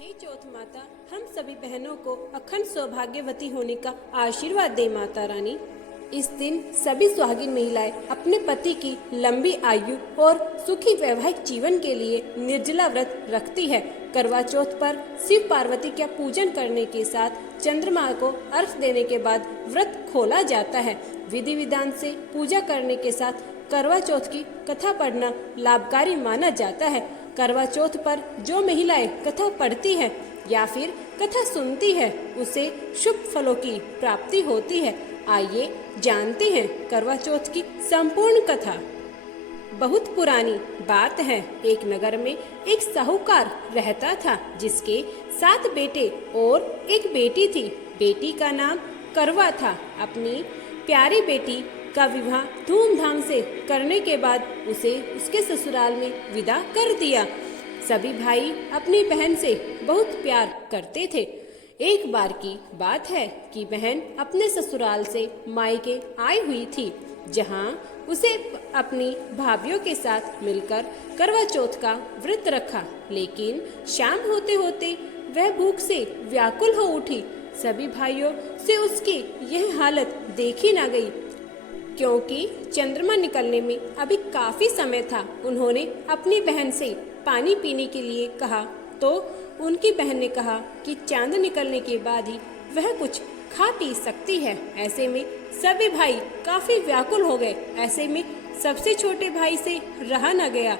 हे चौथ माता, हम सभी बहनों को अखंड सौभाग्यवती होने का आशीर्वाद दे माता रानी। इस दिन सभी सुहागिन महिलाएं अपने पति की लंबी आयु और सुखी वैवाहिक जीवन के लिए निर्जला व्रत रखती है। करवा चौथ पर शिव पार्वती का पूजन करने के साथ चंद्रमा को अर्घ्य देने के बाद व्रत खोला जाता है। विधि विधान से पूजा करने के साथ करवा चौथ की कथा पढ़ना लाभकारी माना जाता है। करवा चौथ पर जो महिलाएं कथा पढ़ती है या फिर कथा सुनती है उसे शुभ फलों की प्राप्ति होती है। आइए जानते हैं करवा चौथ की संपूर्ण कथा। बहुत पुरानी बात है, एक नगर में एक साहूकार रहता था जिसके 7 बेटे और एक बेटी थी। बेटी का नाम करवा था। अपनी प्यारी बेटी का विवाह धूमधाम से करने के बाद उसे उसके ससुराल में विदा कर दिया। सभी भाई अपनी बहन से बहुत प्यार करते थे। एक बार की बात है कि बहन अपने ससुराल से मायके आई हुई थी, जहां उसे अपनी भाभीियों के साथ मिलकर करवा चौथ का व्रत रखा। लेकिन शाम होते होते वह भूख से व्याकुल हो उठी। सभी भाइयों से उसकी यह हालत देखी ना गई, क्योंकि चंद्रमा निकलने में अभी काफी समय था। उन्होंने अपनी बहन से पानी पीने के लिए कहा तो उनकी बहन ने कहा कि चांद निकलने के बाद ही वह कुछ खा पी सकती है। ऐसे में सभी भाई काफी व्याकुल हो गए। ऐसे में सबसे छोटे भाई से रहा न गया।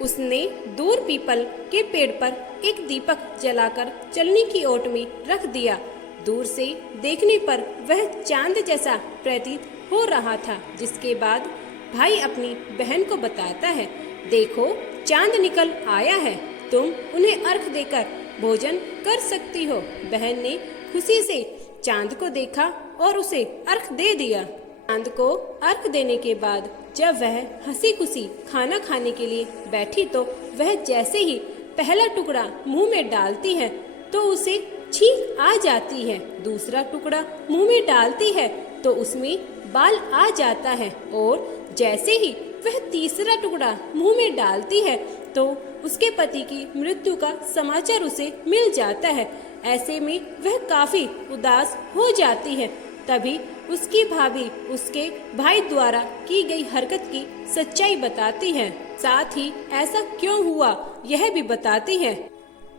उसने दूर पीपल के पेड़ पर एक दीपक जलाकर चलनी की ओट में रख दिया। दूर से देखने पर वह चांद जैसा प्रतीत हो रहा था, जिसके बाद भाई अपनी बहन को बताता है, देखो चांद निकल आया है, तुम उन्हें अर्घ देकर भोजन कर सकती हो। बहन ने खुशी से चांद को देखा और उसे अर्घ दे दिया। चांद को अर्घ देने के बाद जब वह हंसी खुशी खाना खाने के लिए बैठी तो वह जैसे ही पहला टुकड़ा मुंह में डालती है तो उसे छींक आ जाती है। दूसरा टुकड़ा मुंह में डालती है तो उसमें बाल आ जाता है और जैसे ही वह तीसरा टुकड़ा मुंह में डालती है तो उसके पति की मृत्यु का समाचार उसे मिल जाता है। ऐसे में वह काफी उदास हो जाती है। तभी उसकी भाभी उसके भाई द्वारा की गई हरकत की सच्चाई बताती है, साथ ही ऐसा क्यों हुआ यह भी बताती है।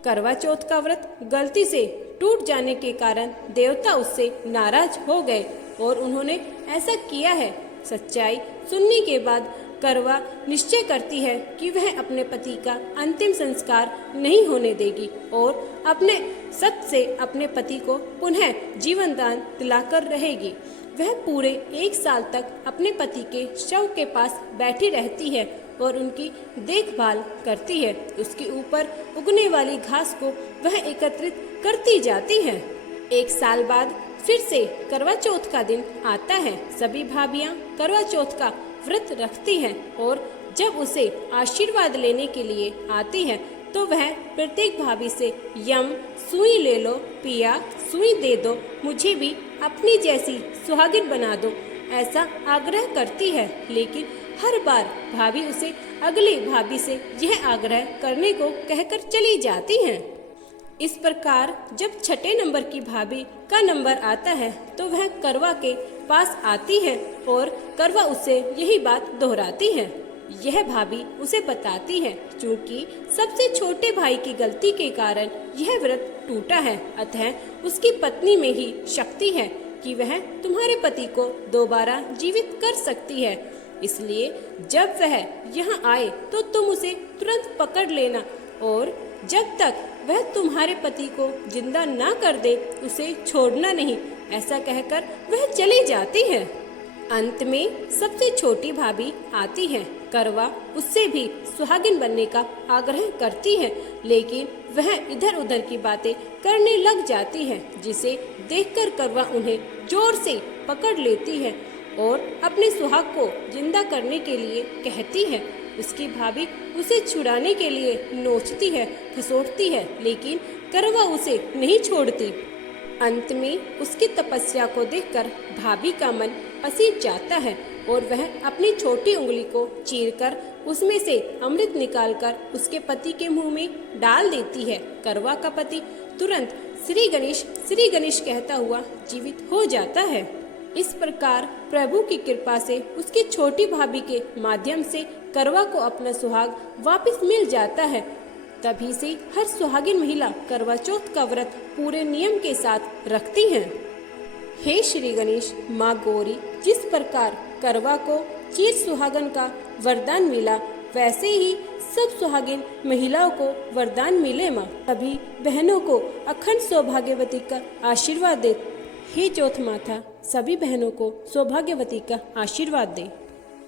करवा चौथ का व्रत गलती से टूट जाने के कारण देवता उससे नाराज हो गए और उन्होंने ऐसा किया है। सच्चाई सुनने के बाद करवा निश्चय करती है कि वह अपने पति का अंतिम संस्कार नहीं होने देगी और अपने सत्य से अपने पति को पुनः जीवन दान दिलाकर रहेगी। वह पूरे 1 साल तक अपने पति के शव के पास बैठी रहती है और उनकी देखभाल करती है। उसके ऊपर उगने वाली घास को वह एकत्रित करती जाती है। 1 साल बाद फिर से करवा चौथ का दिन आता है। सभी भाभियां करवा चौथ का व्रत रखती हैं और जब उसे आशीर्वाद लेने के लिए आती है तो वह प्रत्येक भाभी से यम सुई ले लो, पिया सुई दे दो, मुझे भी अपनी जैसी सुहागिन बना दो, ऐसा आग्रह करती है। लेकिन हर बार भाभी उसे अगली भाभी से यह आग्रह करने को कहकर चली जाती हैं। इस प्रकार जब 6 नंबर की भाभी का नंबर आता है तो वह करवा के पास आती है और करवा उससे यही बात दोहराती है। यह भाभी उसे बताती है, चूँकि सबसे छोटे भाई की गलती के कारण यह व्रत टूटा है, अतः उसकी पत्नी में ही शक्ति है कि वह तुम्हारे पति को दोबारा जीवित कर सकती है। इसलिए जब वह यहाँ आए तो तुम उसे तुरंत पकड़ लेना और जब तक वह तुम्हारे पति को जिंदा ना कर दे उसे छोड़ना नहीं। ऐसा कहकर वह चली जाती है। अंत में सबसे छोटी भाभी आती है। करवा उससे भी सुहागिन बनने का आग्रह करती है, लेकिन वह इधर उधर की बातें करने लग जाती है, जिसे देखकर करवा उन्हें जोर से पकड़ लेती है और अपने सुहाग को जिंदा करने के लिए कहती है। उसकी भाभी उसे छुड़ाने के लिए नोचती है, खसोटती है, लेकिन करवा उसे नहीं छोड़ती। अंत में उसकी तपस्या को देखकर भाभी का मन पसीज जाता है और वह अपनी छोटी उंगली को चीरकर उसमें से अमृत निकालकर उसके पति के मुंह में डाल देती है। करवा का पति तुरंत श्री गणेश कहता हुआ जीवित हो जाता है। इस प्रकार प्रभु की कृपा से उसकी छोटी भाभी के माध्यम से करवा को अपना सुहाग वापस मिल जाता है। तभी से हर सुहागिन महिला करवा चौथ का व्रत पूरे नियम के साथ रखती हैं। हे श्री गणेश, माँ गौरी, जिस प्रकार करवा को चिर सुहागन का वरदान मिला, वैसे ही सब सुहागिन महिलाओं को वरदान मिले माँ। सभी बहनों को अखंड सौभाग्यवती का आशीर्वाद दे। हे चौथ माता, सभी बहनों को सौभाग्यवती का आशीर्वाद दे।